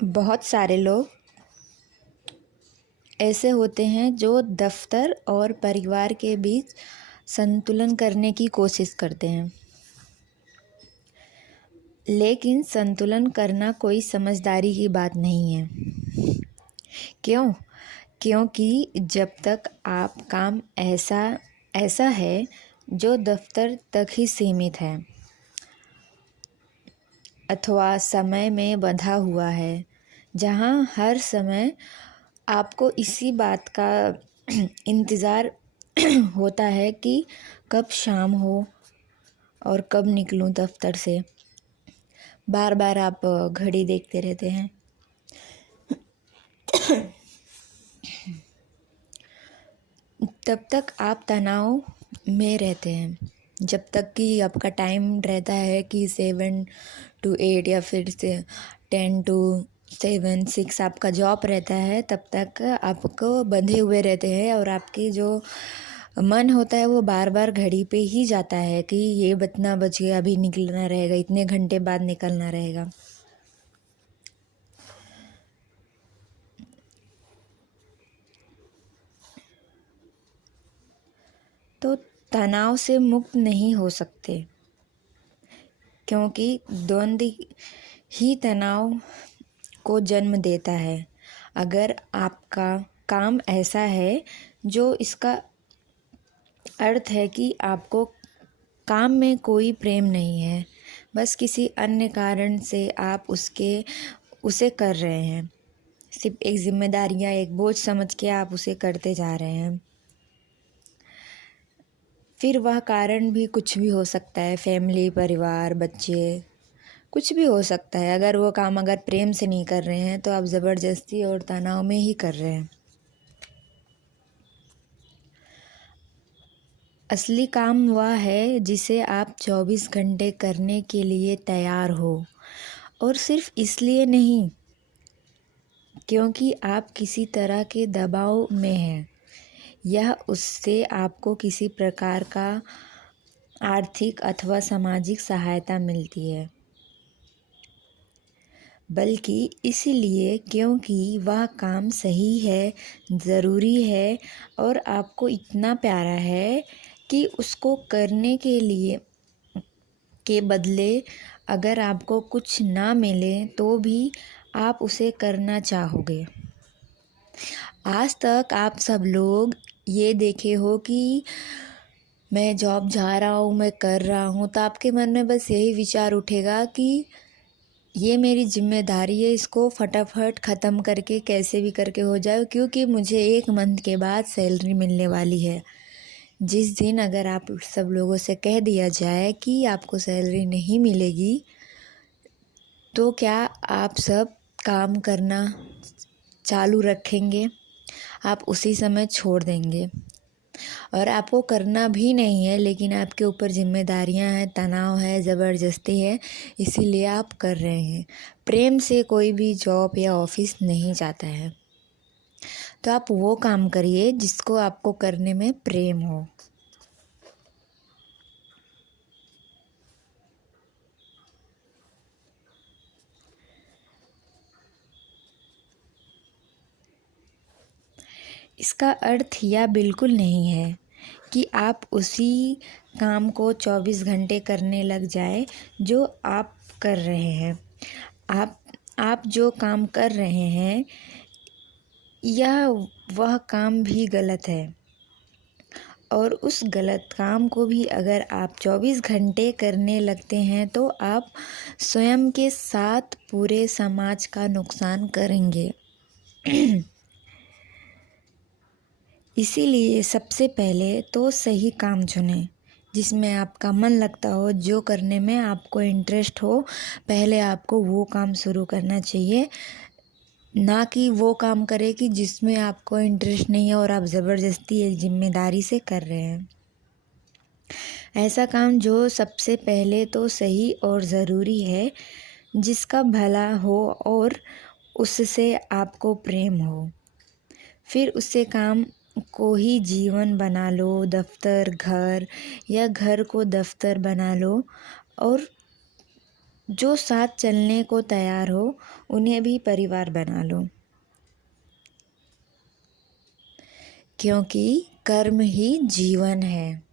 बहुत सारे लोग ऐसे होते हैं जो दफ्तर और परिवार के बीच संतुलन करने की कोशिश करते हैं, लेकिन संतुलन करना कोई समझदारी की बात नहीं है। क्यों? क्योंकि जब तक आप काम ऐसा ऐसा है जो दफ्तर तक ही सीमित है अथवा समय में बंधा हुआ है, जहाँ हर समय आपको इसी बात का इंतज़ार होता है कि कब शाम हो और कब निकलूं दफ्तर से। बार बार आप घड़ी देखते रहते हैं। तब तक आप तनाव में रहते हैं। जब तक कि आपका टाइम रहता है कि 7 to 8 या फिर से 10 to 7 6 आपका जॉब रहता है, तब तक आपको बंधे हुए रहते हैं और आपकी जो मन होता है वो बार बार घड़ी पे ही जाता है कि ये इतना बज गया, अभी निकलना रहेगा, इतने घंटे बाद निकलना रहेगा। तो तनाव से मुक्त नहीं हो सकते, क्योंकि द्वंद्व ही तनाव को जन्म देता है। अगर आपका काम ऐसा है जो इसका अर्थ है कि आपको काम में कोई प्रेम नहीं है, बस किसी अन्य कारण से आप उसे कर रहे हैं, सिर्फ एक जिम्मेदारी या एक बोझ समझ के आप उसे करते जा रहे हैं। फिर वह कारण भी कुछ भी हो सकता है, फैमिली, परिवार, बच्चे, कुछ भी हो सकता है। अगर वो काम अगर प्रेम से नहीं कर रहे हैं तो आप ज़बरदस्ती और तनाव में ही कर रहे हैं। असली काम वह है जिसे आप 24 घंटे करने के लिए तैयार हो, और सिर्फ इसलिए नहीं क्योंकि आप किसी तरह के दबाव में हैं या उससे आपको किसी प्रकार का आर्थिक अथवा सामाजिक सहायता मिलती है, बल्कि इसलिए क्योंकि वह काम सही है, ज़रूरी है और आपको इतना प्यारा है कि उसको करने के बदले अगर आपको कुछ ना मिले तो भी आप उसे करना चाहोगे। आज तक आप सब लोग ये देखे हो कि मैं जॉब जा रहा हूँ, मैं कर रहा हूँ, तो आपके मन में बस यही विचार उठेगा कि ये मेरी जिम्मेदारी है, इसको फटाफट ख़त्म करके कैसे भी करके हो जाए, क्योंकि मुझे 1 मंथ के बाद सैलरी मिलने वाली है। जिस दिन अगर आप सब लोगों से कह दिया जाए कि आपको सैलरी नहीं मिलेगी, तो क्या आप सब काम करना चालू रखेंगे? आप उसी समय छोड़ देंगे। और आपको करना भी नहीं है, लेकिन आपके ऊपर जिम्मेदारियां हैं, तनाव है, ज़बरदस्ती है, इसीलिए आप कर रहे हैं। प्रेम से कोई भी जॉब या ऑफिस नहीं जाता है। तो आप वो काम करिए जिसको आपको करने में प्रेम हो। इसका अर्थ यह बिल्कुल नहीं है कि आप उसी काम को 24 घंटे करने लग जाए जो आप कर रहे हैं। आप जो काम कर रहे हैं यह वह काम भी गलत है, और उस गलत काम को भी अगर आप 24 घंटे करने लगते हैं तो आप स्वयं के साथ पूरे समाज का नुकसान करेंगे। इसीलिए सबसे पहले तो सही काम चुनें जिसमें आपका मन लगता हो, जो करने में आपको इंटरेस्ट हो। पहले आपको वो काम शुरू करना चाहिए, ना कि वो काम करें कि जिसमें आपको इंटरेस्ट नहीं है और आप ज़बरदस्ती एक जिम्मेदारी से कर रहे हैं। ऐसा काम जो सबसे पहले तो सही और ज़रूरी है, जिसका भला हो और उससे आपको प्रेम हो, फिर उससे काम को ही जीवन बना लो, दफ्तर घर या घर को दफ्तर बना लो, और जो साथ चलने को तैयार हो उन्हें भी परिवार बना लो, क्योंकि कर्म ही जीवन है।